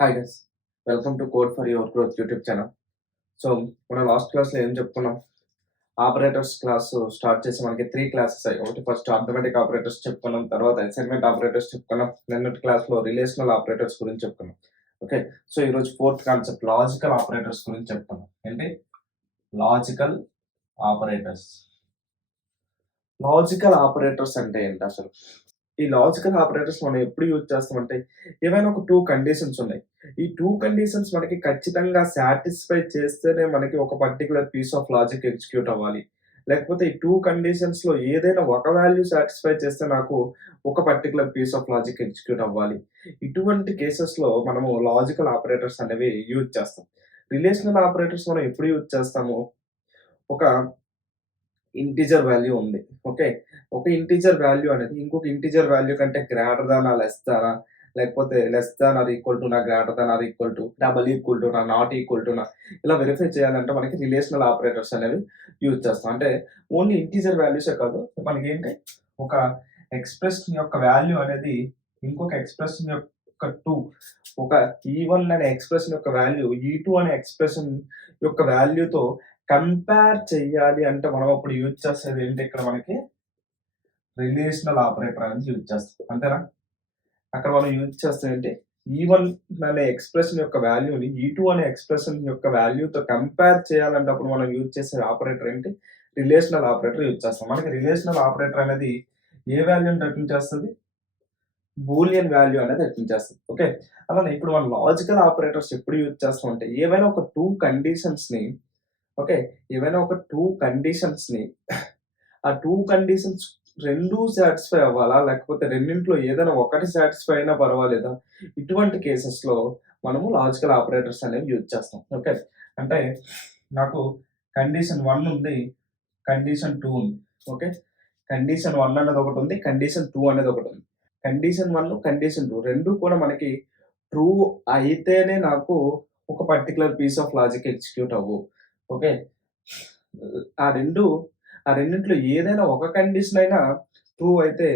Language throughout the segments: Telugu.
Hi guys, welcome to code for your growth YouTube channel. So మన లాస్ట్ క్లాస్లో ఏం చెప్పుకున్నాం? ఆపరేటర్స్ క్లాస్ స్టార్ట్ చేసి మనకి 3 క్లాసెస్ అయ్యాయి. ఒకటి ఫస్ట్ అర్థమెటిక్ ఆపరేటర్స్ చెప్పుకున్నాం, తర్వాత అసైన్మెంట్ ఆపరేటర్స్ చెప్పుకున్నాం, నిన్నటి క్లాస్లో రిలేషనల్ ఆపరేటర్స్ గురించి చెప్పుకున్నాం. ఓకే, సో ఈరోజు ఫోర్త్ కాన్సెప్ట్ లాజికల్ ఆపరేటర్స్ గురించి చెప్పుకున్నాం. ఏంటి లాజికల్ ఆపరేటర్స్? లాజికల్ ఆపరేటర్స్ అంటే ఏంటి అసలు? ఈ లాజికల్ ఆపరేటర్స్ మనం ఎప్పుడు యూజ్ చేస్తామంటే, ఏవైనా ఒక 2 కండిషన్స్ ఉన్నాయి. ఈ 2 కండిషన్స్ మనకి ఖచ్చితంగా సాటిస్ఫై చేస్తేనే మనకి ఒక particular piece of logic execute అవ్వాలి. లేకపోతే ఈ 2 కండిషన్స్‌లో ఏదైనా ఒక వాల్యూ సాటిస్ఫై చేస్తే నాకు ఒక particular piece of logic execute అవ్వాలి. ఇటువంటి కేసెస్‌లో మనము లాజికల్ ఆపరేటర్స్ అనేవి యూజ్ చేస్తాం. రిలేషనల్ ఆపరేటర్స్ మనం ఎప్పుడు యూజ్ చేస్తాము? ఒక ఇంటిజర్ వాల్యూ ఉంది. ఓకే. ఒక ఇంటిజర్ వాల్యూ అనేది ఇంకొక ఇంటిజర్ వాల్యూ కంటే గ్రేటర్ దానా? లెస్ దానా? లేకపోతే less than or equal to నా? Greater than or equal to? Double equal to నా? నాట్ ఈక్వల్ టు నా? ఇలా వెరిఫై చేయాలంటే మనకి రిలేషనల్ ఆపరేటర్స్ అనేవి యూజ్ చేస్తాం. అంటే ఓన్లీ ఇంటిజర్ వాల్యూసే కాదు. మనకేంటి ఒక ఎక్స్‌ప్రెషన్ యొక్క వాల్యూ అనేది ఇంకొక ఎక్స్‌ప్రెషన్ యొక్క 2 ఒక E1 అనే ఎక్స్‌ప్రెషన్ యొక్క వాల్యూ E2 అనే ఎక్స్‌ప్రెషన్ యొక్క వాల్యూతో కంపేర్ చెయ్యాలి అంటే మనం అప్పుడు యూజ్ చేసేది ఏంటి? ఇక్కడ మనకి రిలేషనల్ ఆపరేటర్ అనేది యూజ్ చేస్తాం. అంతేనా? అక్కడ మనం యూజ్ చేస్తాం ఏంటి? E1 అనే ఎక్స్‌ప్రెషన్ యొక్క వాల్యూని E2 అనే ఎక్స్‌ప్రెషన్ యొక్క వాల్యూతో కంపేర్ చేయాలంటే అప్పుడు మనం యూజ్ చేసే ఆపరేటర్ ఏంటి? రిలేషనల్ ఆపరేటర్ యూజ్ చేస్తాం. మనకి రిలేషనల్ ఆపరేటర్ అనేది ఏ వాల్యూని రిటర్న్ చేస్తది? బూలియన్ వాల్యూ అనేది రిటర్న్ చేస్తది. ఓకే. అలానే ఇప్పుడు మనం లాజికల్ ఆపరేటర్స్ ఎప్పుడు యూజ్ చేస్తాం అంటే ఏవైనా ఒక 2 కండిషన్స్‌ని ఓకే. ఏవైనా ఒక 2 కండిషన్స్‌ని ఆ 2 కండిషన్స్ రెండూ సాటిస్ఫై అవ్వాలా? లేకపోతే రెండిట్లో ఏదైనా ఒకటి సాటిస్ఫై అయినా పర్వాలేదా? ఇటువంటి కేసెస్‌లో మనము లాజికల్ ఆపరేటర్స్ అనేవి యూజ్ చేస్తాం. ఓకే. అంటే నాకు కండిషన్ 1 ఉంది. కండిషన్ 2 ఉంది. ఓకే. కండిషన్ 1 అనేది ఒకటుంది. కండిషన్ 2 అనేది ఒకటుంది. కండిషన్ 1, కండిషన్ 2 రెండూ కూడా మనకి ట్రూ అయితేనే నాకు ఒక particular piece of logic execute అవ్వు. ఓకే. ఆ 2 ఆ రెండిట్లో ఏదైనా ఒక కండిషన్ అయినా ట్రూ అయితే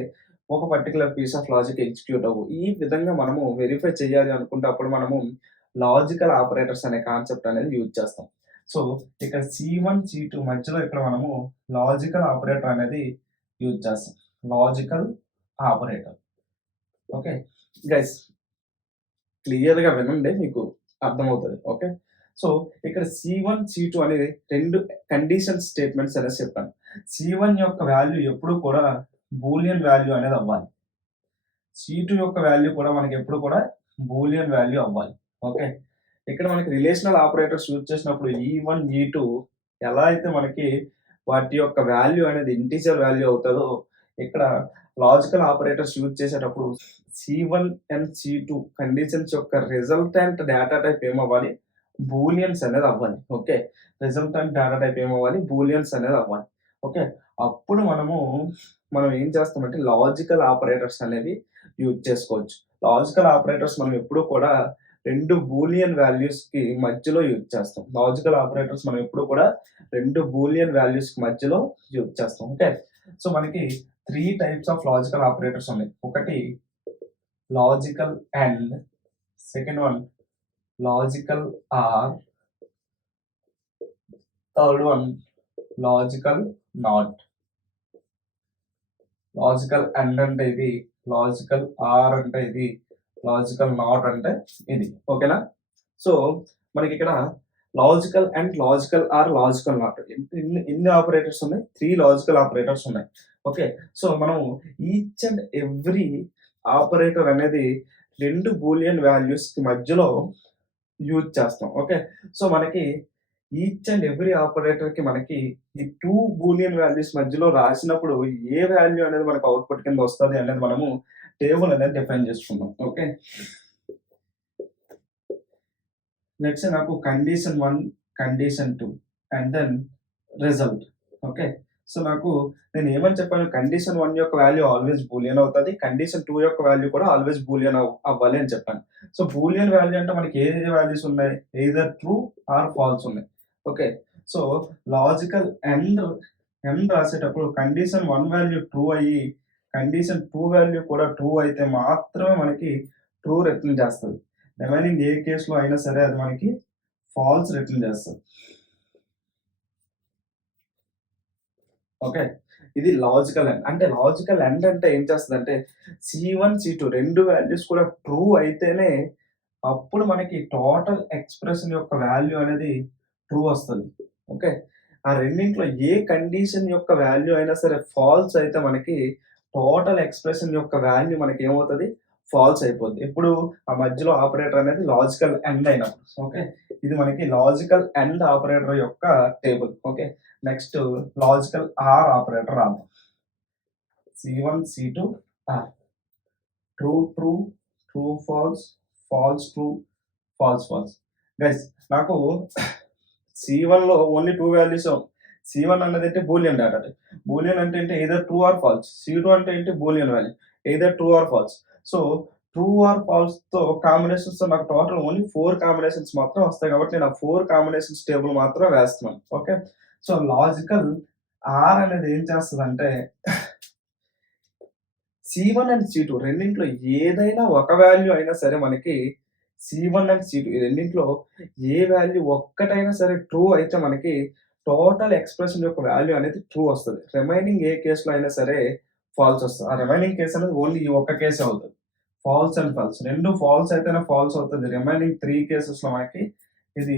ఒక particular piece of logic execute అవ్వు. ఈ విధంగా మనము వెరిఫై చేయాలి అనుకుంటే అప్పుడు మనము లాజికల్ ఆపరేటర్స్ అనే కాన్సెప్ట్ అనేది యూజ్ చేస్తాం. సో, ఇక్కడ C1, C2 మధ్యలో ఇక్కడ మనము లాజికల్ ఆపరేటర్ అనేది యూజ్ చేస్తాం. Logical operator. ఓకే. గైస్ క్లియర్‌గా వినండి, మీకు అర్థమవుతది. ఓకే. సో, ఇక్కడ C1, C2 అనేది 2 కండిషన్ స్టేట్మెంట్స్ అనేసి చెప్పాను. C1 యొక్క వాల్యూ ఎప్పుడు కూడా బూలియన్ వాల్యూ అనేది అవ్వాలి. C2 యొక్క వాల్యూ కూడా మనకి ఎప్పుడు కూడా బూలియన్ వాల్యూ అవ్వాలి. ఓకే. ఇక్కడ మనకి రిలేషనల్ ఆపరేటర్స్ యూజ్ చేసినప్పుడు E1, E2 ఎలా అయితే మనకి వాటి యొక్క వాల్యూ అనేది ఇంటిజర్ వాల్యూ అవుతదో, ఇక్కడ లాజికల్ ఆపరేటర్స్ యూజ్ చేసేటప్పుడు C1 అండ్ C2 కండిషన్స్ యొక్క రిజల్టెంట్ డేటా టైప్ ఏమవ్వాలి? బూలియన్స్ అనేది అవ్వాలి. ఓకే. రిజల్టెంట్ డేటా టైప్ ఏమవ్వాలి? బూలియన్స్ అనేది అవ్వాలి. ఓకే. అప్పుడు మనం ఏం చేస్తామంటే లాజికల్ ఆపరేటర్స్ అనేవి యూజ్ చేసుకోవచ్చు. లాజికల్ ఆపరేటర్స్ మనం ఎప్పుడూ కూడా 2 బూలియన్ వాల్యూస్‌కి మధ్యలో యూజ్ చేస్తాం. లాజికల్ ఆపరేటర్స్ మనం ఎప్పుడు కూడా 2 బూలియన్ వాల్యూస్‌కి మధ్యలో యూజ్ చేస్తాం. ఓకే. సో, మనకి 3 టైప్స్ ఆఫ్ లాజికల్ ఆపరేటర్స్ ఉన్నాయి. ఒకటి logical and, second one logical are, third one logical not. Logical and అంటే ఇది, లాజికల్ ఆర్ అంటే ఇది, లాజికల్ నాట్ అంటే ఇది. ఓకేనా? సో, మనకిక్కడ logical and, logical are, logical not ఎన్ని ఆపరేటర్స్ ఉన్నాయి? 3 లాజికల్ ఆపరేటర్స్ ఉన్నాయి. ఓకే. సో, మనం ఈచ్ అండ్ ఎవ్రీ ఆపరేటర్ అనేది 2 బూలియన్ వాల్యూస్‌కి మధ్యలో యూజ్ చేస్తాం. ఓకే. సో, మనకి ఈచ్ అండ్ ఎవ్రీ ఆపరేటర్‌కి మనకి ఈ 2 బూలియన్ వాల్యూస్ మధ్యలో రాసినప్పుడు ఏ వాల్యూ అనేది మనకు అవుట్‌పుట్ కింద వస్తది అనేది మనము టేబుల్ అనేది డిఫైన్ చేసుకుందాం. ఓకే. లెట్స్ సే నాకు condition 1, condition 2 and then result. Okay. So, నేను ఏమని చెప్పాను? కండిషన్ 1 యొక్క వాల్యూ ఆల్‌వేస్ బూలియన్ అవుతది. కండిషన్ 2 యొక్క వాల్యూ కూడా ఆల్‌వేస్ బూలియన్ అవ్వాలి అని చెప్పాను. సో, బూలియన్ వాల్యూ అంటే మనకి ఏ వాల్యూస్ ఉన్నాయి? ఎయిదర్ ట్రూ ఆర్ ఫాల్స్ ఉన్నాయి. ఓకే. సో, లాజికల్ ఎండ్ రాసేటప్పుడు కండిషన్ 1 వాల్యూ ట్రూ అయ్యి, కండిషన్ 2 వాల్యూ కూడా ట్రూ అయితే మాత్రమే మనకి ట్రూ రిటర్న్ చేస్తది. రిమైనింగ్ ఏ కేస్‌లో అయినా సరే అది మనకి ఫాల్స్ రిటర్న్ చేస్తది. ఓకే. ఇది లాజికల్ ఎండ్. అంటే లాజికల్ ఎండ్ అంటే ఏం చేస్తదంటే C1, C2 2 వాల్యూస్ కూడా ట్రూ అయితేనే అప్పుడు మనకి టోటల్ ఎక్స్‌ప్రెషన్ యొక్క వాల్యూ అనేది ట్రూ వస్తది. ఓకే. ఆ రెండిట్లో ఏ కండిషన్ యొక్క వాల్యూ అయినా సరే ఫాల్స్ అయితే మనకి టోటల్ ఎక్స్‌ప్రెషన్ యొక్క వాల్యూ మనకేమవుతది? ఫాల్స్ అయిపోద్ది. ఎప్పుడు ఆ మధ్యలో ఆపరేటర్ అనేది లాజికల్ ఎండ్ అయినప్పుడు. ఓకే. ఇది మనకి లాజికల్ ఎండ్ ఆపరేటర్ యొక్క table. Okay. Next logical or operator రాద్దాం. C1, C2, or. True, true, true, false, false, true, false, false. Guys నాకు C1లో ఓన్లీ 2 వాల్యూస్ C1 అన్నదేంటి బూలియన్ డేటా టైప్. బూలియన్ అంటే ఏంటి? Either true or false. C2 అంటే ఏంటి? Boolean value. Either true or false. So, true or ఫాల్స్‌తో కాంబినేషన్స్‌తో నాకు టోటల్ ఓన్లీ 4 కాంబినేషన్స్ మాత్రం వస్తాయి కాబట్టి నేను ఆ 4 కాంబినేషన్స్ టేబుల్ మాత్రం వేస్తున్నాను. ఓకే. సో, లాజికల్ ఆర్ అనేది ఏం చేస్తదంటే C1 అండ్ C2 రెండిట్లో ఏదైనా ఒక వాల్యూ అయినా సరే మనకి C1 అండ్ C2 ఈ రెండిట్లో ఏ వాల్యూ ఒక్కటైనా సరే ట్రూ అయితే మనకి టోటల్ ఎక్స్‌ప్రెషన్ యొక్క వాల్యూ అనేది ట్రూ వస్తది. రిమైనింగ్ ఏ కేస్‌లో అయినా సరే ఫాల్స్ వస్తది. ఆ రిమైనింగ్ కేస్ అనేది ఓన్లీ ఈ ఒక్క కేసే అవుతది. False and false. 2 ఫాల్స్ అయితేనే ఫాల్స్ అవుతది. రిమైనింగ్ 3 కేసెస్‌లో మనకి ఇది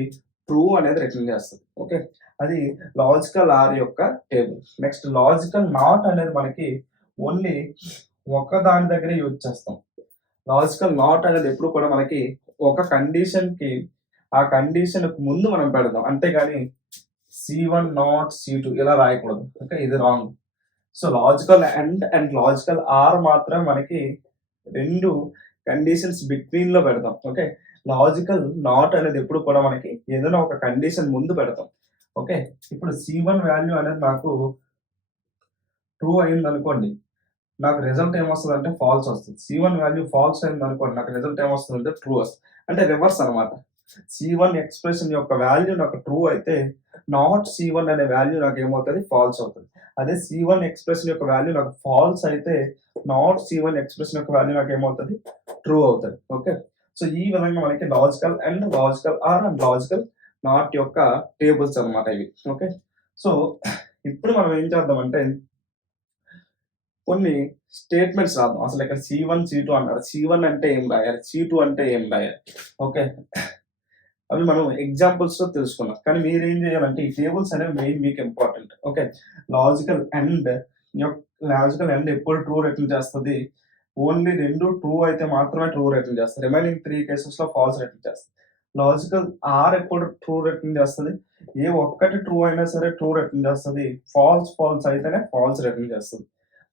ట్రూ అనేది రిటర్న్ చేస్తది. ఓకే. అది లాజికల్ ఆర్ యొక్క టేబుల్. నెక్స్ట్ లాజికల్ నాట్ అనేది మనకి ఓన్లీ ఒక దాని దగ్గరే యూజ్ చేస్తాం. లాజికల్ నాట్ అనేది ఎప్పుడు కూడా మనకి ఒక కండిషన్‌కి ఆ కండిషన్‌కి ముందు మనం పెడదాం. అంతేగాని C1 నాట్ C2 ఇలా రాయకూడదు. ఓకే. ఇది wrong. So, logical and logical are మాత్రం మనకి 2 కండిషన్స్ బిట్వీన్‌లో పెడతాం. ఓకే. లాజికల్ నాట్ అనేది ఎప్పుడు కూడా మనకి ఏదైనా ఒక కండిషన్ ముందు పెడతాం. ఓకే. ఇప్పుడు C1 వాల్యూ అనేది నాకు ట్రూ అయిందనుకోండి. నాకు రిజల్ట్ ఏమొస్తదంటే ఫాల్స్ వస్తది. C1 వాల్యూ ఫాల్స్ అయిందనుకోండి. నాకు రిజల్ట్ ఏమొస్తదంటే ట్రూ వస్తది. అంటే రివర్స్ అన్నమాట. C1 ఎక్స్‌ప్రెషన్ యొక్క వాల్యూ నాకు ట్రూ అయితే, నాట్ C1 అనే వాల్యూ నాకేమవుతది? ఫాల్స్ అవుతది. అదే C1 ఎక్స్‌ప్రెషన్ యొక్క వాల్యూ నాకు ఫాల్స్ అయితే, నాట్ C1 ఎక్స్‌ప్రెషన్ యొక్క వాల్యూ నాకేమవుతది? ట్రూ అవుతది. ఓకే. సో, ఈ విధంగా మనకి logical and logical are and logical not యొక్క టేబుల్స్ అన్నమాట ఇవి. ఓకే. సో, ఇప్పుడు మనం ఏం చేద్దామంటే కొన్ని స్టేట్మెంట్స్ రాద్దాం. అసలిక్కడ C1, C2 అన్నారు. C1 అంటే ఏం రాయాలి? C2 అంటే ఏం రాయాలి? ఓకే. అవి మనం ఎగ్జాంపుల్స్‌తో తెలుసుకున్నాం. కానీ మీరేం చేయాలంటే ఈ టేబుల్స్ అనేవి మెయిన్ మీకు ఇంపార్టెంట్. ఓకే. లాజికల్ ఎండ్ యొక్ లాజికల్ ఎండ్ ఎప్పుడు ట్రూ రిటర్న్ చేస్తది? ఓన్లీ 2 ట్రూ అయితే మాత్రమే ట్రూ రిటర్న్ చేస్తది. రిమైనింగ్ 3 కేసెస్‌లో ఫాల్స్ రిటర్న్ చేస్తది. లాజికల్ ఆర్ ఎప్పుడు ట్రూ రిటర్న్ చేస్తది? ఏ ఒక్కటి ట్రూ అయినా సరే ట్రూ రిటర్న్ చేస్తది. ఫాల్స్ అయితేనే ఫాల్స్ రిటర్న్ చేస్తది.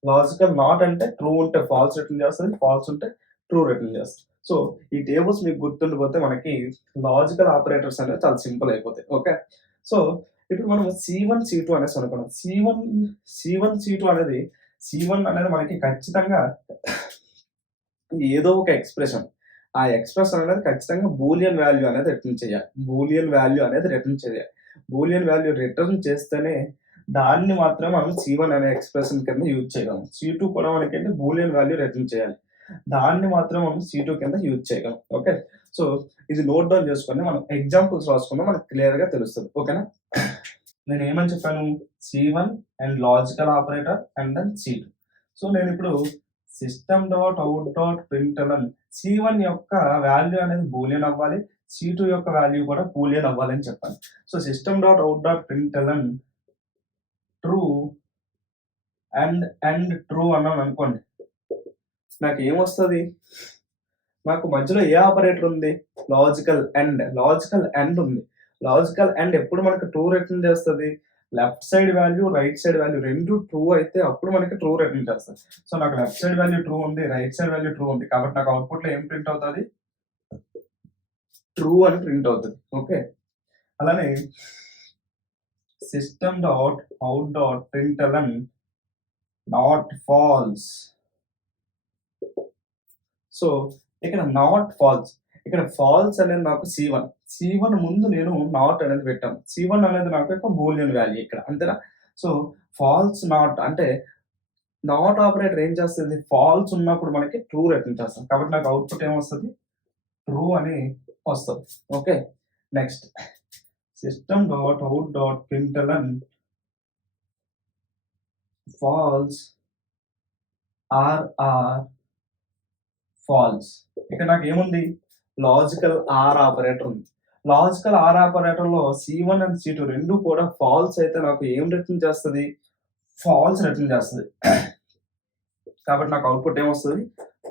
లాజికల్ నాట్ అంటే ట్రూ ఉంటే ఫాల్స్ రిటర్న్ చేస్తది. ఫాల్స్ ఉంటే ట్రూ రిటర్న్ చేస్తది. సో, ఈ టేబుల్స్ మీకు గుర్తుండిపోతే మనకి లాజికల్ ఆపరేటర్స్ అనేవి చాలా సింపుల్ అయిపోతాయి. ఓకే. సో, ఇప్పుడు మనం C1, C2 అనేసి అనుకున్నాం. C1, C2 అనేది C1 అనేది మనకి ఖచ్చితంగా ఏదో ఒక ఎక్స్‌ప్రెషన్. ఆ ఎక్స్‌ప్రెషన్ అనేది ఖచ్చితంగా బూలియన్ వాల్యూ అనేది రిటర్న్ చేయాలి. బూలియన్ వాల్యూ అనేది రిటర్న్ చేయాలి. బూలియన్ వాల్యూ రిటర్న్ చేస్తేనే దాన్ని మాత్రమే మనం C1 అనే ఎక్స్‌ప్రెషన్ కింద యూజ్ చేయగలం. C2 కూడా మనకేంటి బూలియన్ వాల్యూ రిటర్న్ చేయాలి. దాన్ని మాత్రం మనం C2 కింద యూజ్ చేయగలం. ఓకే. సో, ఇది నోట్ డౌన్ చేసుకొని మనం ఎగ్జాంపుల్స్ రాసుకుందాం. మనకు క్లియర్‌గా తెలుస్తది. ఓకేనా? నేనేమని చెప్పాను? C1 and logical operator and then C2. So, నేనిప్పుడు system dot out dot println C1 యొక్క వాల్యూ అనేది బూలియన్ అవ్వాలి. C2 యొక్క వాల్యూ కూడా బూలియన్ అవ్వాలని చెప్పాను. So, system dot out dot println true and true అన్నాననుకోండి. నాకేమొస్తది? నాకు మధ్యలో ఏ ఆపరేటర్ ఉంది? లాజికల్ ఎండ్ ఉంది. లాజికల్ ఎండ్ ఎప్పుడు మనకు ట్రూ రిటర్న్ చేస్తది? Left side value, right side value 2 true అయితే అప్పుడు మనకి ట్రూ రిటర్న్ చేస్తది. సో, నాకు లెఫ్ట్ సైడ్ వాల్యూ ట్రూ ఉంది. రైట్ సైడ్ వాల్యూ ట్రూ ఉంది. కాబట్టి నాకు అవుట్‌పుట్‌లో ఏం ప్రింట్ అవుతది? ట్రూ అని ప్రింట్ అవుతది. ఓకే. అలానే system dot out dot println not false. So, ఇక్కడ నాట్ ఫాల్స్. ఇక్కడ ఫాల్స్ అనేది నాకు C1. C1 ముందు నేను నాట్ అనేది పెట్టాను. C1 అనేది నాకు యొక్క బూలియన్ వాల్యూ ఇక్కడ. అంతేనా? సో, ఫాల్స్ నాట్ అంటే నాట్ ఆపరేటర్ ఏం చేస్తది? ఫాల్స్ ఉన్నప్పుడు మనకి ట్రూ రిటర్న్ చేస్తది. కాబట్టి నాకు అవుట్‌పుట్ ఏమొస్తది? ట్రూ అని వస్తుంది. Okay. Next system dot out dot println false or false. ఇక్కడ నాకు ఏముంది, లాజికల్ ఆర్ ఆపరేటర్ ఉంది. లాజికల్ ఆర్ ఆపరేటర్లో C1 అండ్ C2 రెండు కూడా ఫాల్స్ అయితే నాకు ఏం రిటర్న్ చేస్తుంది, ఫాల్స్ రిటర్న్ చేస్తుంది. కాబట్టి నాకు అవుట్పుట్ ఏమొస్తుంది,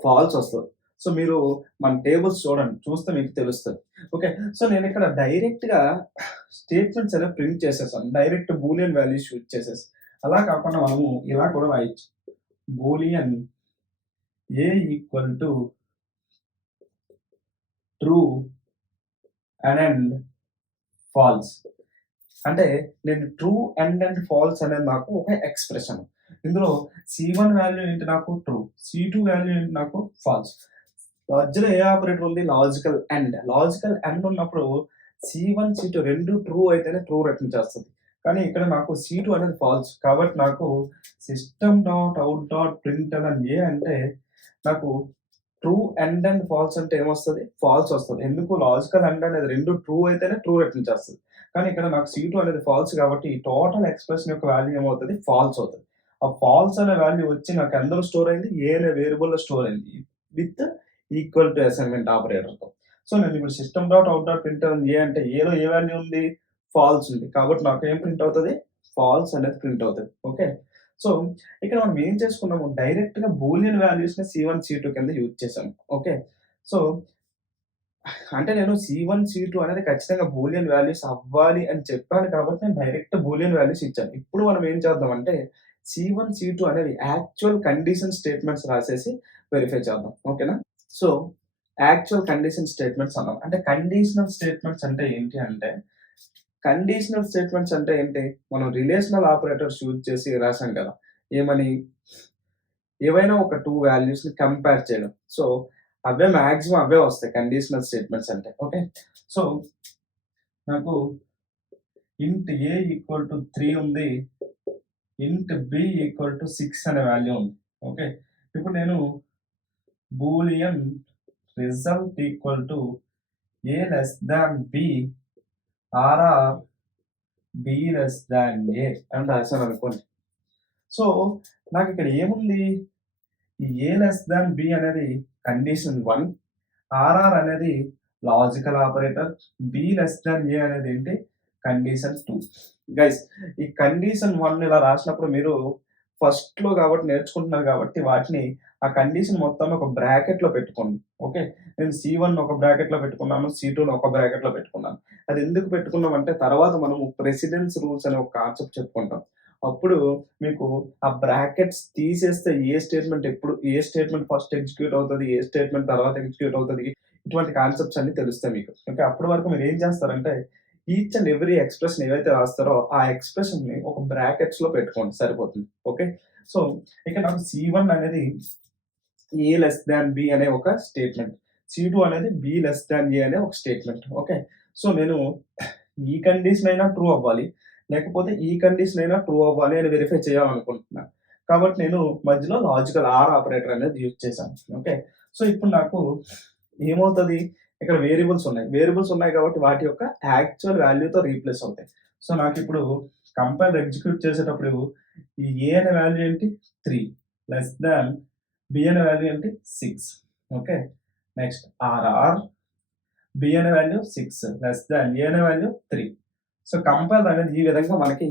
ఫాల్స్ వస్తుంది. సో మీరు మన టేబుల్స్ చూడండి, చూస్తే మీకు తెలుస్తుంది. ఓకే. సో నేను ఇక్కడ డైరెక్ట్గా స్టేట్మెంట్స్ అనేవి ప్రింట్ చేసేసాను, డైరెక్ట్ బూలియన్ వాల్యూస్ యూజ్ చేసేసి. అలా కాకుండా మనము ఇలా కూడా రాయొచ్చు, boolean a equal to true and false. అంటే నేను ట్రూ అండ్ ఫాల్స్ అనేది నాకు ఒక ఎక్స్ప్రెషన్. ఇందులో C1 వాల్యూ ఏంటి, నాకు ట్రూ. C2 వాల్యూ ఏంటి, నాకు ఫాల్స్. మధ్యలో ఏ ఆపరేటర్ ఉంది, లాజికల్ అండ్. లాజికల్ అండ్ ఉన్నప్పుడు C1 C2 రెండు ట్రూ అయితేనే ట్రూ రిటర్న్ చేస్తుంది. కానీ ఇక్కడ నాకు C2 అనేది ఫాల్స్. కాబట్టి నాకు system dot out dot println a అంటే నాకు ట్రూ అండ్ ఫాల్స్ అంటే ఏమొస్తుంది, ఫాల్స్ వస్తుంది. ఎందుకు, లాజికల్ అండ్ అనేది రెండు ట్రూ అయితేనే ట్రూ రిటర్న్ చేస్తుంది. కానీ ఇక్కడ నాకు C2 అనేది ఫాల్స్ కాబట్టి టోటల్ ఎక్స్ప్రెషన్ యొక్క వాల్యూ ఏమవుతుంది, ఫాల్స్ అవుతుంది. ఆ ఫాల్స్ అనే వాల్యూ వచ్చి నాకు ఎందులో స్టోర్ అయింది, ఏ అనే వేరియబుల్లో స్టోర్ అయింది విత్ ఈక్వల్ టు అసైన్మెంట్ ఆపరేటర్తో. సో నేను ఇప్పుడు system dot out dot println a అంటే ఏలో ఏ వాల్యూ ఉంది, ఫాల్స్ ఉంది. కాబట్టి నాకు ఏం ప్రింట్ అవుతుంది, ఫాల్స్ అనేది ప్రింట్ అవుతుంది. ఓకే. సో ఇక్కడ మనం ఏం చేసుకున్నాము, డైరెక్ట్గా బూలియన్ వాల్యూస్ని C1 C2 కింద యూజ్ చేసాము. ఓకే. సో అంటే నేను C1 C2 అనేది ఖచ్చితంగా బూలియన్ వాల్యూస్ అవ్వాలి అని చెప్పాను కాబట్టి నేను డైరెక్ట్ బూలియన్ వాల్యూస్ ఇచ్చాను. ఇప్పుడు మనం ఏం చేద్దాం అంటే C1 C2 అనేవి యాక్చువల్ కండిషన్ స్టేట్మెంట్స్ రాసేసి వెరిఫై చేద్దాం. ఓకేనా. సో యాక్చువల్ కండిషన్ స్టేట్మెంట్స్ అన్నాం. అంటే కండిషనల్ స్టేట్మెంట్స్ అంటే ఏంటి అంటే, కండిషనల్ స్టేట్మెంట్స్ అంటే ఏంటి, మనం రిలేషనల్ ఆపరేటర్స్ యూజ్ చేసి రాసాం కదా. ఏమని, ఏవైనా ఒక 2 వాల్యూస్‌ని కంపేర్ చేయడం. సో అవే మాక్సిమం అవే వస్తాయి కండిషనల్ స్టేట్మెంట్స్ అంటే. ఓకే. సో నాకు ఇంట్ ఏ ఈక్వల్ టు 3 ఉంది, ఇంట్ బి ఈక్వల్ టు 6 అనే వాల్యూ ఉంది. ఓకే. ఇప్పుడు నేను Boolean result equal to a less than b or b less than a అని రాశాను అనుకోండి. సో నాకు ఇక్కడ ఏముంది, ఈ ఏ లెస్ దాన్ బి అనేది కండిషన్ 1, ఆర్ఆర్ అనేది logical operator, b less than a అనేది ఏంటి, కండిషన్ 2. గైస్ ఈ కండిషన్ 1 ఇలా రాసినప్పుడు మీరు ఫస్ట్‌లో కాబట్టి నేర్చుకుంటున్నారు కాబట్టి వాటిని ఆ కండిషన్ మొత్తాన్ని ఒక బ్రాకెట్‌లో పెట్టుకోండి. ఓకే. నేను C1 ఒక బ్రాకెట్‌లో పెట్టుకున్నాను, C2 ఒక బ్రాకెట్‌లో పెట్టుకున్నాను. అది ఎందుకు పెట్టుకున్నామంటే తర్వాత మనము ప్రెసిడెన్స్ రూల్స్ అనే ఒక కాన్సెప్ట్ చెప్పుకుంటాం. అప్పుడు మీకు ఆ బ్రాకెట్స్ తీసేస్తే ఏ స్టేట్మెంట్ ఫస్ట్ ఎగ్జిక్యూట్ అవుతది, ఏ స్టేట్మెంట్ తర్వాత ఎగ్జిక్యూట్ అవుతది, ఇటువంటి కాన్సెప్ట్స్ అన్నీ తెలుస్తాయి మీకు. ఓకే. అప్పటి వరకు మీరు ఏం చేస్తారంటే ఈచ్ అండ్ ఎవ్రీ ఎక్స్‌ప్రెషన్ ఏవైతే రాస్తారో ఆ ఎక్స్‌ప్రెషన్‌ని ఒక బ్రాకెట్స్‌లో పెట్టుకోండి సరిపోతుంది. ఓకే. సో ఇక్కడ నాకు C1 అనేది ఏ లెస్ దాన్ బి అనే ఒక స్టేట్మెంట్, C2 అనేది బి లెస్ దాన్ ఏ అనే ఒక స్టేట్మెంట్. ఓకే. సో నేను ఈ కండిషన్ అయినా ట్రూ అవ్వాలి, లేకపోతే ఈ కండిషన్ అయినా ట్రూ అవ్వాలి అని వెరిఫై చేయాలనుకుంటున్నాను. కాబట్టి నేను మధ్యలో లాజికల్ ఆర్ ఆపరేటర్ అనేది యూజ్ చేశాను. ఓకే. సో ఇప్పుడు నాకు ఏమవుతది, ఇక్కడ వేరియబుల్స్ ఉన్నాయి కాబట్టి వాటి యొక్క యాక్చువల్ వాల్యూతో రీప్లేస్ అవుతాయి. సో నాకిప్పుడు కంపైల్ ఎగ్జిక్యూట్ చేసేటప్పుడు ఈ ఏ అనే వాల్యూ ఏంటి, 3 లెస్ దాన్ బి అనే వాల్యూ ఏంటి, 6. ఓకే. నెక్స్ట్ ఆర్ఆర్ బి అనే వాల్యూ 6 లెస్ దాన్ ఏ అనే వాల్యూ 3. సో కంపైల్ అనేది ఈ విధంగా మనకి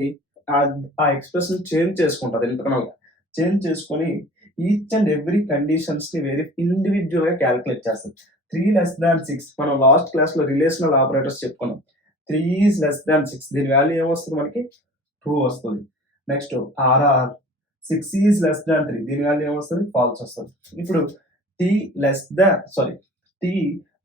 ఆ ఎక్స్‌ప్రెషన్ చేంజ్ చేసుకుంటది ఇంటర్నల్‌గా. చేంజ్ చేసుకొని ఈచ్ అండ్ ఎవ్రీ కండిషన్స్‌ని ఇండివిడ్యువల్‌గా క్యాలిక్యులేట్ చేస్తది. 3 లెస్ దాన్ 6 మనం లాస్ట్ క్లాస్‌లో రిలేషనల్ ఆపరేటర్స్ చెప్పుకున్నాం. 3 ఈజ్ లెస్ దాన్ 6 దీని వాల్యూ ఏమొస్తది మనకి, ట్రూ వస్తది. Next RR 6 is less than 3 దీని వాల్యూ ఏమొస్తది, ఫాల్స్ వస్తది. ఇప్పుడు T less than T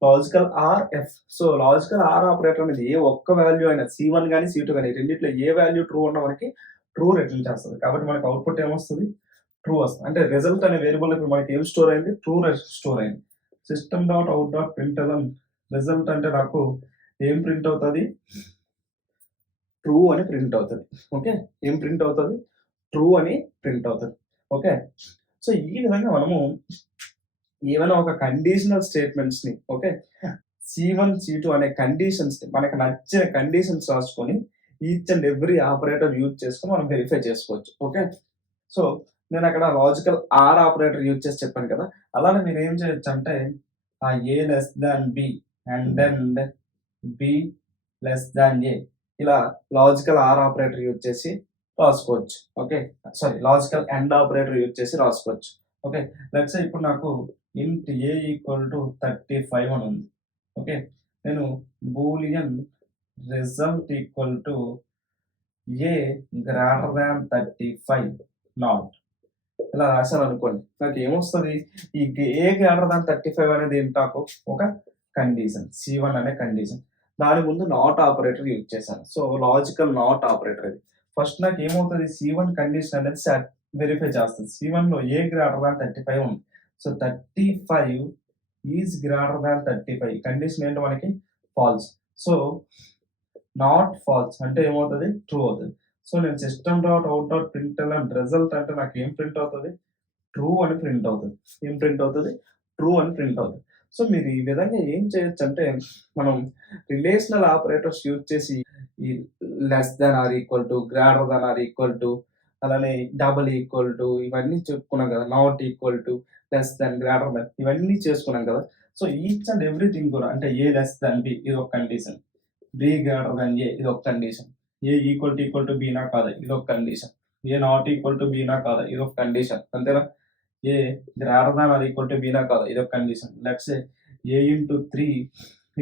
logical or F. So logical or operator అనేది ఏ ఒక్క వాల్యూ అయినా C1 గాని C2 గాని రెండిట్లో ఏ వాల్యూ ట్రూ ఉన్నా మనకి ట్రూ రిటర్న్ చేస్తది. కాబట్టి మనకు అవుట్‌పుట్ ఏమొస్తది, ట్రూ వస్తది. అంటే రిజల్ట్ అనే వేరియబుల్ ఇప్పుడు మనకి ఏం స్టోర్ అయింది, ట్రూ స్టోర్ అయింది. System dot out dot println result అంటే నాకు ఏం ప్రింట్ అవుతది, ట్రూ అని ప్రింట్ అవుతది. ఓకే. ఏం ప్రింట్ అవుతది, ట్రూ అని ప్రింట్ అవుతది. ఓకే. సో ఈ విధంగా మనము ఏవైనా ఒక కండిషనల్ స్టేట్మెంట్స్‌ని ఓకే. C1, C2 అనే కండిషన్స్‌ని మనకు నచ్చిన కండిషన్స్ రాసుకొని each and every operator use చేసుకొని మనం వెరిఫై చేసుకోవచ్చు. ఓకే. సో, నేనక్కడ లాజికల్ ఆర్ ఆపరేటర్ యూజ్ చేసి చెప్పాను కదా! అలానే మీరేం చేయొచ్చంటే a less than b and b less than a ఇలా లాజికల్ ఆర్ ఆపరేటర్ యూజ్ చేసి రాసుకోవచ్చు. Okay. Sorry logical and operator use చేసి రాసుకోవచ్చు. ఓకే. లెట్స్ సే ఇప్పుడు నాకు ఇంట్ ఏ ఈక్వల్ టు 35 అని ఉంది. ఓకే. నేను Boolean result equal to A greater than 35 not ఇలా రాశాననుకోండి. నాకేమొస్తది? ఈ ఏ గ్రేటర్ థాన్ 35 అనేది ఏంటి నాకు ఒక కండిషన్. C1 అనే కండిషన్. దాని ముందు నాట్ ఆపరేటర్ యూజ్ చేశాను. సో, లాజికల్ నాట్ ఆపరేటర్ ఇది. ఫస్ట్ నాకేమవుతది? C1 కండిషన్ అనేది వెరిఫై చేస్తది. C1లో ఏ గ్రేటర్ థాన్ 35 ఉంది. So, 35 is greater than 35 condition ఏంటి మనకి? ఫాల్స్. సో, నాట్ ఫాల్స్ అంటే ఏమవుతది? ట్రూ అవుతది. సో, నేను system dot out dot println result అంటే నాకేం ప్రింట్ అవుతది? ట్రూ అని ప్రింట్ అవుతది. ఏం ప్రింట్ అవుతది? ట్రూ అని ప్రింట్ అవుతది. సో, మీరు ఈ విధంగా ఏం చేయొచ్చంటే, మనం రిలేషనల్ ఆపరేటర్స్ యూజ్ చేసి ఈ less than or equal to, greater than or equal to, అలానే డబుల్ ఈక్వల్ టు ఇవన్నీ చెప్పుకున్నాం కదా! Not equal to, less than, greater than ఇవన్నీ చేసుకున్నాం కదా! సో, ఈచ్ అండ్ ఎవ్రీథింగ్ కూడా అంటే ఏ లెస్ థాన్ బి ఇది ఒక condition. B greater than a ఇదొక కండిషన్. ఏ ఈక్వల్ టు బీనా కాదా ఇదొక condition. A not equal to బీనా కాదా ఇదొక కండిషన్. అంతేనా? A greater than or equal to బీనా కాదా ఇదొక condition. Let's say a into 3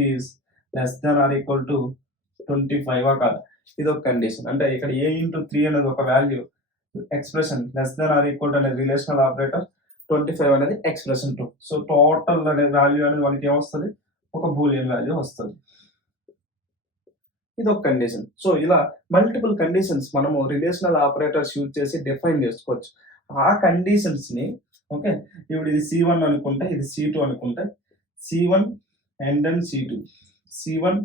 is less than or equal to 25 కాదా ఇదొక కండిషన్. అంటే ఇక్కడ ఏ ఇంటూ 3 అనేది ఒక value expression less than or equal to అనేది రిలేషనల్ ఆపరేటర్ 25 అనేది ఎక్స్‌ప్రెషన్ 2. సో, టోటల్ అనే వాల్యూ అనేది మనకి ఏమొస్తది? ఒక బూలియన్ వాల్యూ వస్తది. ఇదొక కండిషన్. సో, ఇలా మల్టిపుల్ కండిషన్స్ మనము రిలేషనల్ ఆపరేటర్స్ యూజ్ చేసి డిఫైన్ చేసుకోవచ్చు. ఆ కండిషన్స్‌ని ఓకే. ఇప్పుడు ఇది C1 అనుకుంటే, ఇది C2 అనుకుంటే, C1 and then C2. C1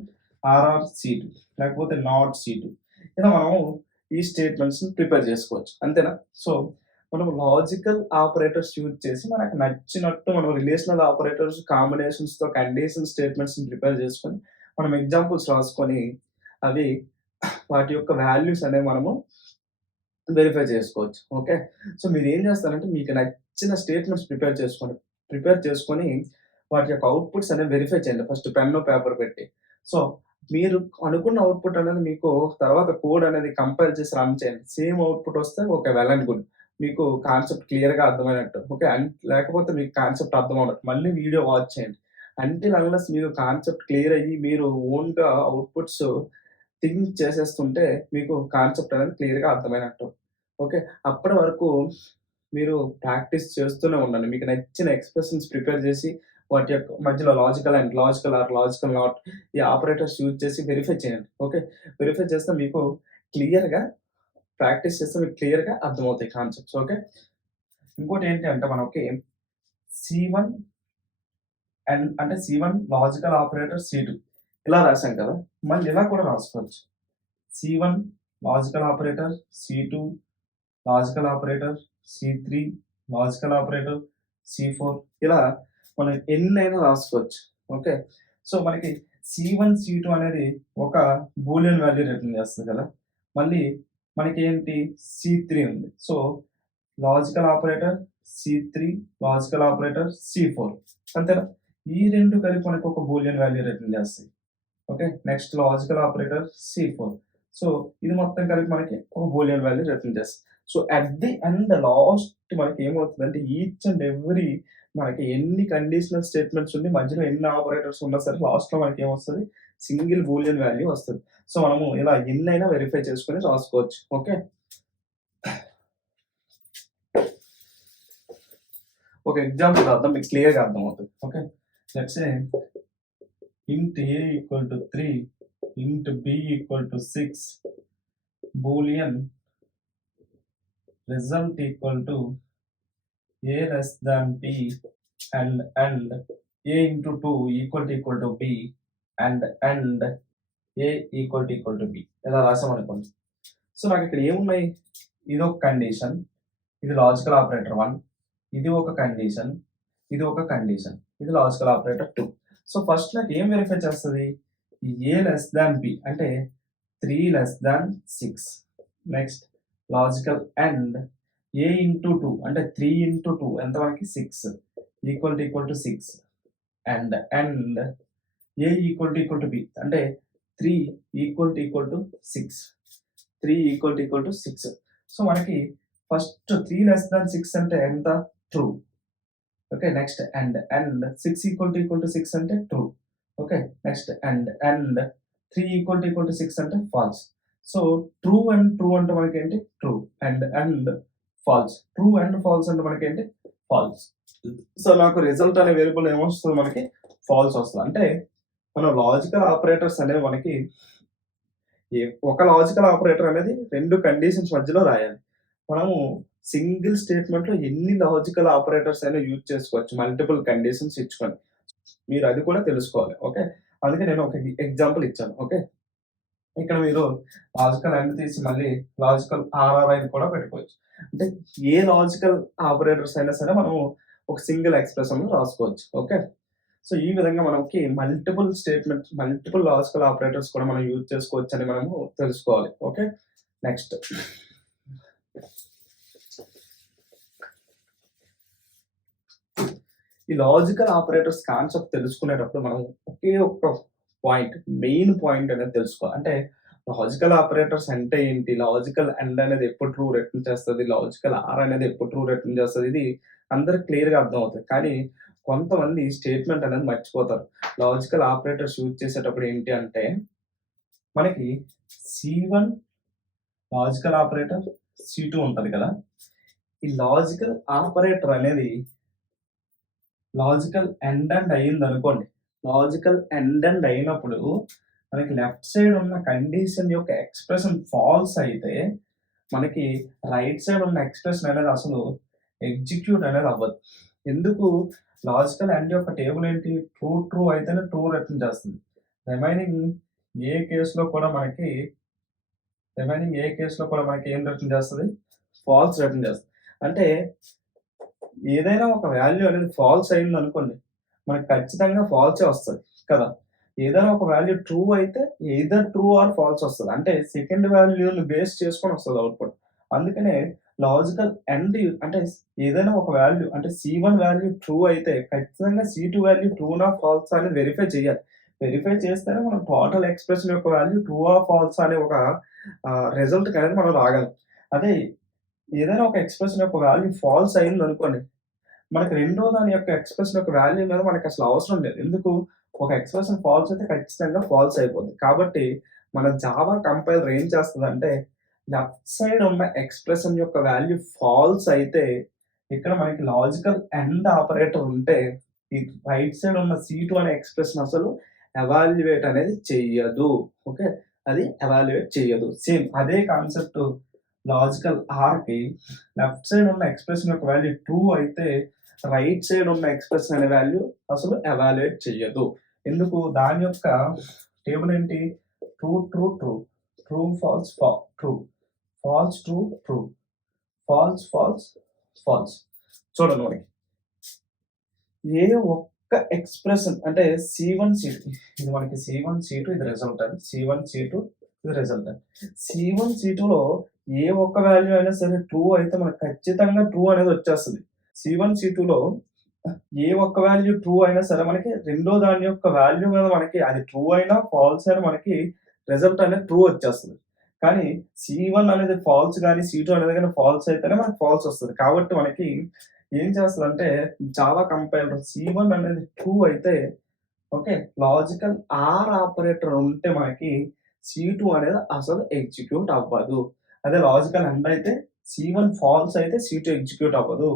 RR C2 లేకపోతే నాట్ C2. ఇలా మనము ఈ స్టేట్మెంట్స్‌ని ప్రిపేర్ చేసుకోవచ్చు. అంతేనా? సో, మనం లాజికల్ ఆపరేటర్స్ యూజ్ చేసి మనకు నచ్చినట్టు మనం రిలేషనల్ ఆపరేటర్స్ కాంబినేషన్స్‌తో కండిషన్ స్టేట్మెంట్స్‌ని ప్రిపేర్ చేసుకొని, మనం ఎగ్జాంపుల్స్ రాసుకొని అవి వాటి యొక్క వాల్యూస్ అనేవి మనము వెరిఫై చేసుకోవచ్చు. ఓకే. సో, మీరేం చేస్తారంటే మీకు నచ్చిన స్టేట్మెంట్స్ ప్రిపేర్ చేసుకొని వాటి యొక్క అవుట్‌పుట్స్ అనేవి వెరిఫై చేయండి. ఫస్ట్ పెన్ను, పేపర్ పెట్టి. సో, మీరు అనుకున్న అవుట్‌పుట్ అనేది మీకు తర్వాత కోడ్ అనేది కంపైల్ చేసి రన్ చేయండి. సేమ్ అవుట్‌పుట్ వస్తే ఓకే. Well and good. మీకు కాన్సెప్ట్ క్లియర్‌గా అర్థమైనట్టు. ఓకే. లేకపోతే మీకు కాన్సెప్ట్ అర్థం అవ్వదు. మళ్ళీ వీడియో వాచ్ చేయండి. అంటిల్ అన్లెస్ మీకు కాన్సెప్ట్ క్లియర్ అయ్యి మీరు ఓన్‌గా అవుట్‌పుట్స్ థింక్ చేసేస్తుంటే మీకు కాన్సెప్ట్ అనేది క్లియర్‌గా అర్థమైనట్టు. ఓకే. అప్పటి వరకు మీరు ప్రాక్టీస్ చేస్తూనే ఉండండి. మీకు నచ్చిన ఎక్స్‌ప్రెషన్స్ ప్రిపేర్ చేసి వాటి యొక్క మధ్యలో logical and logical are logical not ఈ ఆపరేటర్స్ యూజ్ చేసి వెరిఫై చేయండి. ఓకే. వెరిఫై చేస్తే మీకు క్లియర్‌గా ప్రాక్టీస్ చేస్తే మీకు క్లియర్‌గా అర్థమవుతాయి కాన్సెప్ట్స్. ఓకే. ఇంకోటి ఏంటి అంటే మనకి C1 అంటే C1 లాజికల్ ఆపరేటర్ C2 ఇలా రాసాం కదా! మళ్ళీ ఇలా కూడా రాసుకోవచ్చు. C1 logical operator, C2 logical operator, C3 logical operator, C4 ఇలా మనం ఎన్నైనా రాసుకోవచ్చు. ఓకే. సో, మనకి C1, C2 అనేది ఒక బూలియన్ వాల్యూ రిటర్న్ చేస్తది కదా! మళ్ళీ మనకేంటి C3 ఉంది. So, logical operator C3, logical operator C4 అంతేనా? ఈ 2 కలిపి మనకు ఒక బూలియన్ వాల్యూ రిటర్న్ చేస్తాయి. Okay. Next logical operator C4. So, ఇది మొత్తం కలిపి మనకి ఒక బూలియన్ వాల్యూ రిటర్న్ చేస్తది. So, at the end last మనకి ఏమవుతుందంటే ఈచ్ అండ్ ఎవ్రీ మనకి ఎన్ని కండిషనల్ స్టేట్మెంట్స్ ఉండి మధ్యలో ఎన్ని ఆపరేటర్స్ ఉన్నా సరే లాస్ట్‌లో మనకి ఏమొస్తది? సింగిల్ బూలియన్ వాల్యూ వస్తది. సో, మనము ఇలా ఎన్నైనా వెరిఫై చేసుకొని రాసుకోవచ్చు. ఓకే. ఒక ఎగ్జాంపుల్ రాద్దాం. మీకు క్లియర్‌గా అర్థమవుతది. Okay. Let's say int a equal to 3, int b equal to 6, boolean result equal to a less than b and a into 2 equal to b and a equal to b ఇలా రాసామనుకోండి. సో, నాకు ఇక్కడ ఏమున్నాయి? ఇదొక కండిషన్. ఇది లాజికల్ ఆపరేటర్ 1. ఇది ఒక కండిషన్. ఇది ఒక కండిషన్. ఇది లాజికల్ ఆపరేటర్ 2. సో, ఫస్ట్ నాకు ఏం వెరిఫై చేస్తది? ఏ లెస్ థాన్ బి అంటే 3 less than 6. Next logical and A into 2 అంటే 3 ఇంటూ 2 ఎంత మనకి 6 equal to 6 and A equal to be అంటే 3 equal to 6. 3 equal to 6. So, మనకి ఫస్ట్ 3 లెస్ థాన్ 6 అంటే ఎంత? True. Okay. Next and 6 equal to 6 అంటే true. Okay. Next and 3 equal to 6 అంటే ఫాల్స్. సో, ట్రూ అంటే మనకేంటి? True. And false. True and false అంటే మనకేంటి? ఫాల్స్. సో, నాకు రిజల్ట్ అనే వేరియబుల్ ఏమొస్తది మనకి? ఫాల్స్ వస్తది. అంటే మన లాజికల్ ఆపరేటర్స్ అనేవి మనకి ఒక లాజికల్ ఆపరేటర్ అనేది 2 కండిషన్స్ మధ్యలో రాయాలి. మనము సింగిల్ స్టేట్మెంట్‌లో ఎన్ని లాజికల్ ఆపరేటర్స్ అయినా యూజ్ చేసుకోవచ్చు. మల్టిపుల్ కండిషన్స్ ఇచ్చుకొని. మీరు అది కూడా తెలుసుకోవాలి. ఓకే. అందుకే నేను ఒక ఎగ్జాంపుల్ ఇచ్చాను. ఓకే. ఇక్కడ మీరు లాజికల్ అండ్ తీసి మళ్ళీ లాజికల్ ఆర్ఆర్ఐని కూడా పెట్టుకోవచ్చు. అంటే ఏ లాజికల్ ఆపరేటర్స్ అయినా సరే మనము ఒక సింగిల్ ఎక్స్‌ప్రెషన్‌లో రాసుకోవచ్చు. ఓకే. సో, ఈ విధంగా మనకి మల్టిపుల్ లాజికల్ ఆపరేటర్స్ కూడా మనం యూజ్ చేసుకోవచ్చని మనము తెలుసుకోవాలి. ఓకే. నెక్స్ట్ ఈ లాజికల్ ఆపరేటర్స్ కాన్సెప్ట్ తెలుసుకునేటప్పుడు మనం ఒకే ఒక్క మెయిన్ పాయింట్ అనేది తెలుసుకోవాలి. అంటే లాజికల్ ఆపరేటర్స్ అంటే ఏంటి? లాజికల్ అండ్ అనేది ఎప్పుడు ట్రూ రిటర్న్ చేస్తది? లాజికల్ ఆర్ అనేది ఎప్పుడు ట్రూ రిటర్న్ చేస్తది? ఇది అందరికి క్లియర్‌గా అర్థమవుతది. కానీ కొంతమంది స్టేట్మెంట్ అనేది మర్చిపోతారు. లాజికల్ ఆపరేటర్స్ యూజ్ చేసేటప్పుడు ఏంటి అంటే మనకి C1 లాజికల్ ఆపరేటర్, C2 ఉంటది కదా! ఈ లాజికల్ ఆపరేటర్ అనేది లాజికల్ ఎండ్ అయిందనుకోండి. లాజికల్ ఎండ్ అయినప్పుడు మనకి లెఫ్ట్ సైడ్ ఉన్న కండిషన్ యొక్క ఎక్స్‌ప్రెషన్ ఫాల్స్ అయితే మనకి రైట్ సైడ్ ఉన్న ఎక్స్‌ప్రెషన్ అనేది అసలు ఎగ్జిక్యూట్ అనేది అవ్వదు. ఎందుకు? లాజికల్ ఎండ్ యొక్క టేబుల్ ఏంటి? ట్రూ అయితేనే ట్రూ రిటర్న్ చేస్తుంది. రిమైనింగ్ ఏ కేస్‌లో కూడా మనకి ఏం రిటర్న్ చేస్తది? ఫాల్స్ రిటర్న్ చేస్తది. అంటే ఏదైనా ఒక వాల్యూ అనేది ఫాల్స్ అయిందనుకోండి, మనకు ఖచ్చితంగా ఫాల్సే వస్తది కదా! ఏదైనా ఒక వాల్యూ ట్రూ అయితే ఎయిదర్ ట్రూ ఆర్ ఫాల్స్ వస్తది. అంటే సెకండ్ వాల్యూని బేస్ చేసుకొని వస్తది అవుట్‌పుట్. అందుకనే లాజికల్ ఎండ్ అంటే ఏదైనా ఒక వాల్యూ అంటే C1 వాల్యూ ట్రూ అయితే ఖచ్చితంగా C2 వాల్యూ ట్రూనా ఫాల్సా అనేది వెరిఫై చేయాలి. వెరిఫై చేస్తేనే మనం టోటల్ ఎక్స్‌ప్రెషన్ యొక్క వాల్యూ ట్రూ ఆర్ ఫాల్సా అనే ఒక రిజల్ట్‌కి అనేది మనం రాగలం. అదే ఏదైనా ఒక ఎక్స్‌ప్రెషన్ యొక్క వాల్యూ ఫాల్స్ అయిందనుకోండి, మనకి రెండో దాని యొక్క ఎక్స్‌ప్రెషన్ యొక్క వాల్యూ మీద మనకసలు అవసరం లేదు. ఎందుకు? ఒక ఎక్స్‌ప్రెషన్ ఫాల్స్ అయితే ఖచ్చితంగా ఫాల్స్ అయిపోద్ది. కాబట్టి మన జావా కంపైలర్ ఏం చేస్తదంటే, లెఫ్ట్ సైడ్ ఉన్న ఎక్స్‌ప్రెషన్ యొక్క వాల్యూ ఫాల్స్ అయితే, ఇక్కడ మనకి లాజికల్ ఎండ్ ఆపరేటర్ ఉంటే, ఈ రైట్ సైడ్ ఉన్న C2 అనే ఎక్స్‌ప్రెషన్ అసలు ఎవాల్యుయేట్ అనేది చెయ్యదు. ఓకే. అది ఎవాల్యుయేట్ చెయ్యదు. సేమ్ అదే కాన్సెప్ట్ లాజికల్ ఆర్‌కి లెఫ్ట్ సైడ్ ఉన్న ఎక్స్‌ప్రెషన్ యొక్క వాల్యూ ట్రూ అయితే, రైట్ సైడ్ ఉన్న ఎక్స్‌ప్రెషన్ అనే వాల్యూ అసలు ఎవాల్యుయేట్ చెయ్యదు. ఎందుకు? దాని యొక్క టేబుల్ ఏంటి? True, false, true, false, true, false. చూడండి మనకి. ఏ ఒక్క ఎక్స్‌ప్రెషన్ అంటే C1, C2 ఇది మనకి C1, C2 ఇది రిజల్టెంట్. C1, C2 ఇది రిజల్టెంట్. C1, C2లో ఏ ఒక్క వాల్యూ అయినా సరే ట్రూ అయితే మనకు ఖచ్చితంగా ట్రూ అనేది వచ్చేస్తది. C1, C2లో ఏ ఒక్క వాల్యూ ట్రూ అయినా సరే మనకి రెండో దాని యొక్క వాల్యూ మీద మనకి అది ట్రూ అయినా, ఫాల్స్ అయినా మనకి రిజల్ట్ అనేది ట్రూ వచ్చేస్తది. కానీ C1 అనేది ఫాల్స్ గాని, C2 అనేది గాని ఫాల్స్ అయితేనే మనకి ఫాల్స్ వస్తది. కాబట్టి మనకి ఏం చేస్తదంటే జావా కంపైలర్ C1 అనేది ట్రూ అయితే ఓకే. లాజికల్ ఆర్ ఆపరేటర్ ఉంటే మనకి C2 అనేది అసలు ఎగ్జిక్యూట్ అవ్వదు. అదే లాజికల్ అండ్ అయితే C1 ఫాల్స్ అయితే C2 ఎగ్జిక్యూట్ అవ్వదు.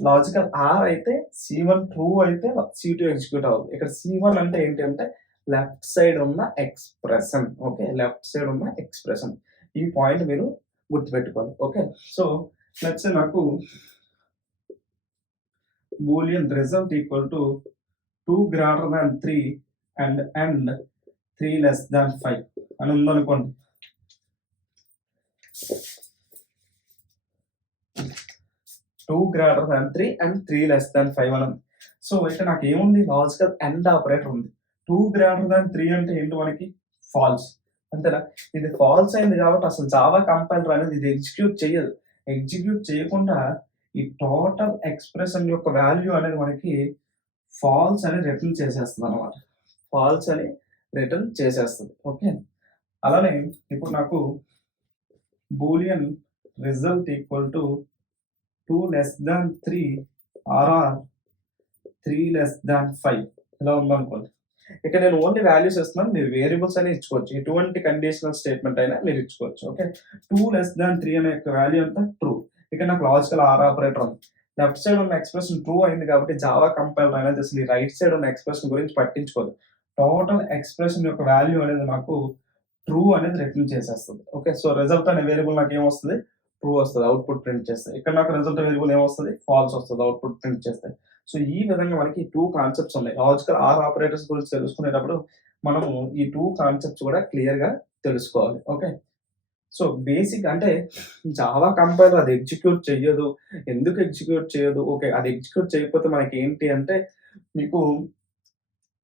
లాజికల్ ఆర్ అయితే C1 ట్రూ అయితే C2 ఎగ్జిక్యూట్ అవ్వదు. ఇక్కడ C1 అంటే ఏంటి అంటే లెఫ్ట్ సైడ్ ఉన్న ఎక్స్‌ప్రెషన్. ఓకే. లెఫ్ట్ సైడ్ ఉన్న ఎక్స్‌ప్రెషన్. ఈ పాయింట్ మీరు గుర్తుపెట్టుకోవాలి. ఓకే. సో, లెట్స్ సే నాకు boolean result equal to 2 greater than 3 and 3 less than 5 అని ఉందనుకోండి. 2 greater than 3 and 3 less than 5 అని ఉంది. సో, ఇక్కడ నాకేముంది లాజికల్ అండ్ ఆపరేటర్ ఉంది. 2 అంటే ఏంటి మనకి? ఫాల్స్. అంతేనా? ఇది ఫాల్స్ అయింది కాబట్టి అసలు జావా కంపైలర్ అనేది ఇది ఎగ్జిక్యూట్ చెయ్యదు. ఎగ్జిక్యూట్ చేయకుండా ఈ టోటల్ ఎక్స్‌ప్రెషన్ యొక్క వాల్యూ అనేది మనకి ఫాల్స్ అని రిటర్న్ చేసేస్తదనమాట. ఫాల్స్ అని రిటర్న్ చేసేస్తది. ఓకే. అలానే ఇప్పుడు నాకు boolean result equal to 2 <3 or 3 <5 ఇలా ఉందనుకోండి. ఇక్కడ నేను ఓన్లీ వాల్యూస్ ఇస్తున్నాను. మీరు వేరియబుల్స్ అని ఇచ్చుకోవచ్చు. ఎటువంటి కండిషనల్ స్టేట్మెంట్ అయినా మీరు ఇచ్చుకోవచ్చు. ఓకే. 2 <3 అనే యొక్క వాల్యూ అంతా ట్రూ. ఇక్కడ నాకు లాజికల్ ఆర్ ఆపరేటర్ ఉంది. లెఫ్ట్ సైడ్ ఉన్న ఎక్స్‌ప్రెషన్ ట్రూ అయింది కాబట్టి జావా కంపైలర్ అనేది అసలు ఈ రైట్ సైడ్ ఉన్న ఎక్స్‌ప్రెషన్ గురించి పట్టించుకోదు. టోటల్ ఎక్స్‌ప్రెషన్ యొక్క వాల్యూ అనేది నాకు ట్రూ అనేది రిటర్న్ చేసేస్తది. ఓకే. సో, రిజల్ట్ అనే వేరియబుల్ నాకేమొస్తది? ట్రూ వస్తది. అవుట్‌పుట్ ప్రింట్ చేస్తే. ఇక్కడ నాకు రిజల్ట్ వేరియబుల్ ఏమొస్తది? ఫాల్స్ వస్తది. అవుట్‌పుట్ ప్రింట్ చేస్తే. సో, ఈ విధంగా మనకి 2 కాన్సెప్ట్స్ ఉన్నాయి. లాజికల్ ఆర్ ఆపరేటర్స్ గురించి తెలుసుకునేటప్పుడు మనము ఈ 2 కాన్సెప్ట్స్ కూడా క్లియర్‌గా తెలుసుకోవాలి. ఓకే. సో, బేసిక్ అంటే జావా కంపైలర్ అది ఎగ్జిక్యూట్ చెయ్యదు. ఎందుకు ఎగ్జిక్యూట్ చేయదు? ఓకే. అది ఎగ్జిక్యూట్ చేయకపోతే మనకేంటి అంటే మీకు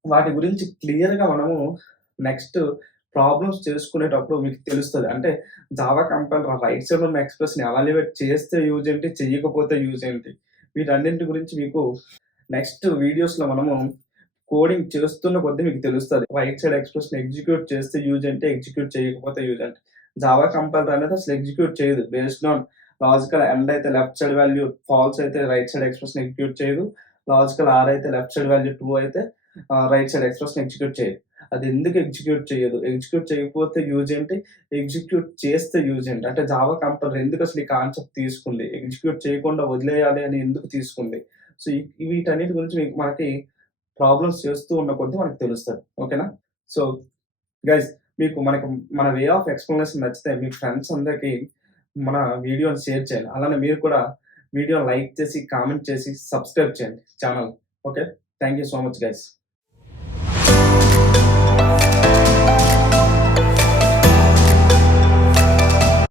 వాటి గురించి క్లియర్‌గా మనము నెక్స్ట్ ప్రాబ్లమ్స్ చేసుకునేటప్పుడు మీకు తెలుస్తది. అంటే జావా కంపైలర్ రైట్ సైడ్ ఉన్న ఎక్స్‌ప్రెస్‌ని ఎవాల్యుయేట్ చేస్తే యూజ్ ఏంటి? చెయ్యకపోతే యూజ్ ఏంటి? వీటన్నింటి గురించి మీకు నెక్స్ట్ వీడియోస్‌లో మనము కోడింగ్ చేస్తున్న కొద్దీ మీకు తెలుస్తది. రైట్ సైడ్ ఎక్స్‌ప్రెషన్ ఎగ్జిక్యూట్ చేస్తే యూజ్ ఏంటి? ఎగ్జిక్యూట్ చేయకపోతే యూజ్ ఏంటి? జావా కంపైలర్ అనేది అసలు ఎగ్జిక్యూట్ చేయదు. బేస్డ్ ఆన్ లాజికల్ ఎండ్ అయితే లెఫ్ట్ సైడ్ వాల్యూ ఫాల్స్ అయితే రైట్ సైడ్ ఎక్స్‌ప్రెషన్ ఎగ్జిక్యూట్ చేయదు. లాజికల్ ఆర్ అయితే లెఫ్ట్ సైడ్ వాల్యూ ట్రూ అయితే రైట్ సైడ్ ఎక్స్‌ప్రెషన్ ఎగ్జిక్యూట్ చేయదు. అది ఎందుకు ఎగ్జిక్యూట్ చేయదు? ఎగ్జిక్యూట్ చేయకపోతే యూజ్ ఏంటి? ఎగ్జిక్యూట్ చేస్తే యూజ్ ఏంటి? అంటే జావా కంపైలర్ ఎందుకు అసలు ఈ కాన్సెప్ట్ తీసుకుంది? ఎగ్జిక్యూట్ చేయకుండా వదిలేయాలి అని ఎందుకు తీసుకుంది? సో, వీటన్నిటి గురించి మనకి ప్రాబ్లమ్స్ చేస్తూ ఉన్న కొద్దీ మనకు తెలుస్తది. ఓకేనా? సో, గైస్ మనకి మన వే ఆఫ్ ఎక్స్‌ప్లనేషన్ నచ్చితే మీ ఫ్రెండ్స్ అందరికి మన వీడియోని షేర్ చేయండి. అలానే మీరు కూడా వీడియోని లైక్ చేసి, కామెంట్ చేసి, సబ్స్క్రైబ్ చేయండి channel. Okay. Thank you so much guys.